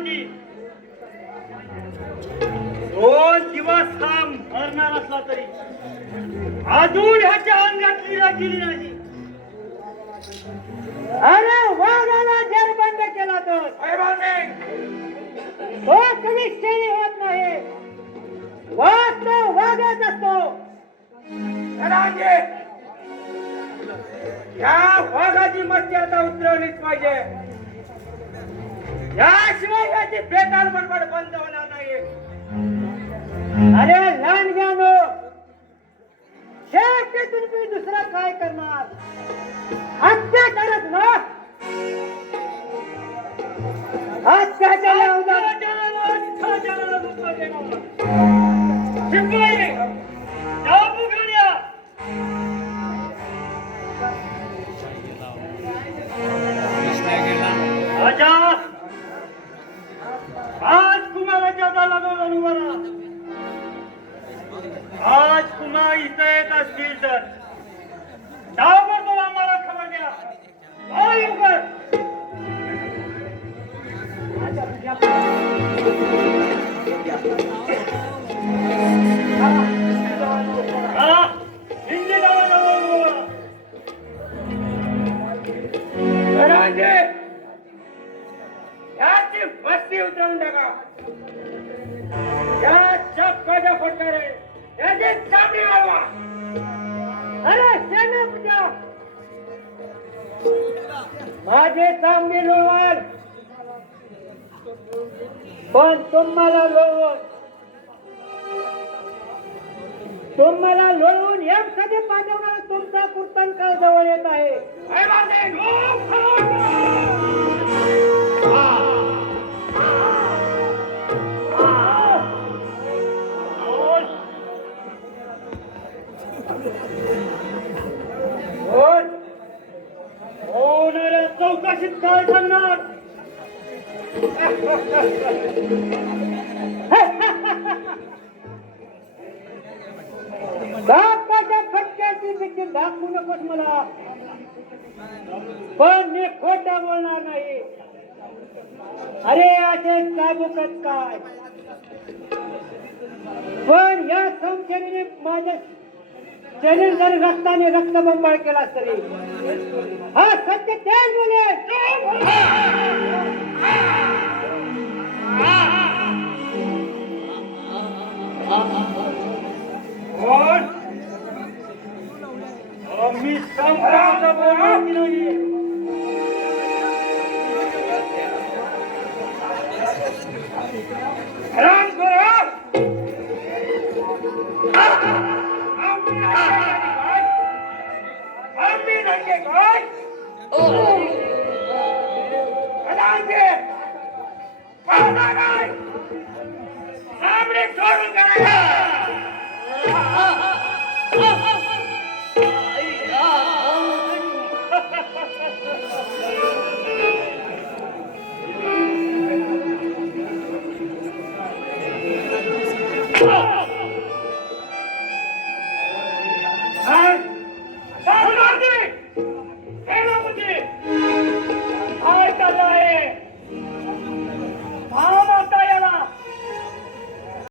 होती. दोन दिवस काम भरणार असला तरी अजून ह्याच्या अंगात लिरा गेली नाही. अरे वाघाला जर बंद केला तर तो कधी शेळी होत नाही. वाघ तो वाघच असतो. या वाघाची मस्ती आता उतरवलीच पाहिजे. याशिवाय याची बेताल बडबड बंद होणार नाही. अरे लहान ज्ञानो, शेवटी तुम्ही दुसरं काय करणार? अत्याचारच ना. आज कुमाराच्या दलाला उभा. आज कुमार इथं येत असतील तर ताबडतोब आम्हाला खबर द्या. याची वस्ती उतरवून टाका. या चक्काच्या फटकारे याची चामडी वाढवा. अरे सेनापत्या, माझे चामडी लोळवाल, पण तुम्हाला लोळवून या कधी पाठवणार? तुमचा कीर्तन काळ जवळ येत आहे. चौकशीत काय सांगणार? बापाच्या फटक्याची भीती दाखवू नकोस मला, पण मी खोटं बोलणार नाही. अरे असे चाबुकच काय, पण या संशयाने माझे शरीर जरी रक्ताने रक्तबंबाळ केला तरी हा सत्य तेच बोले. मी संपला बोलणार नाही. सोडून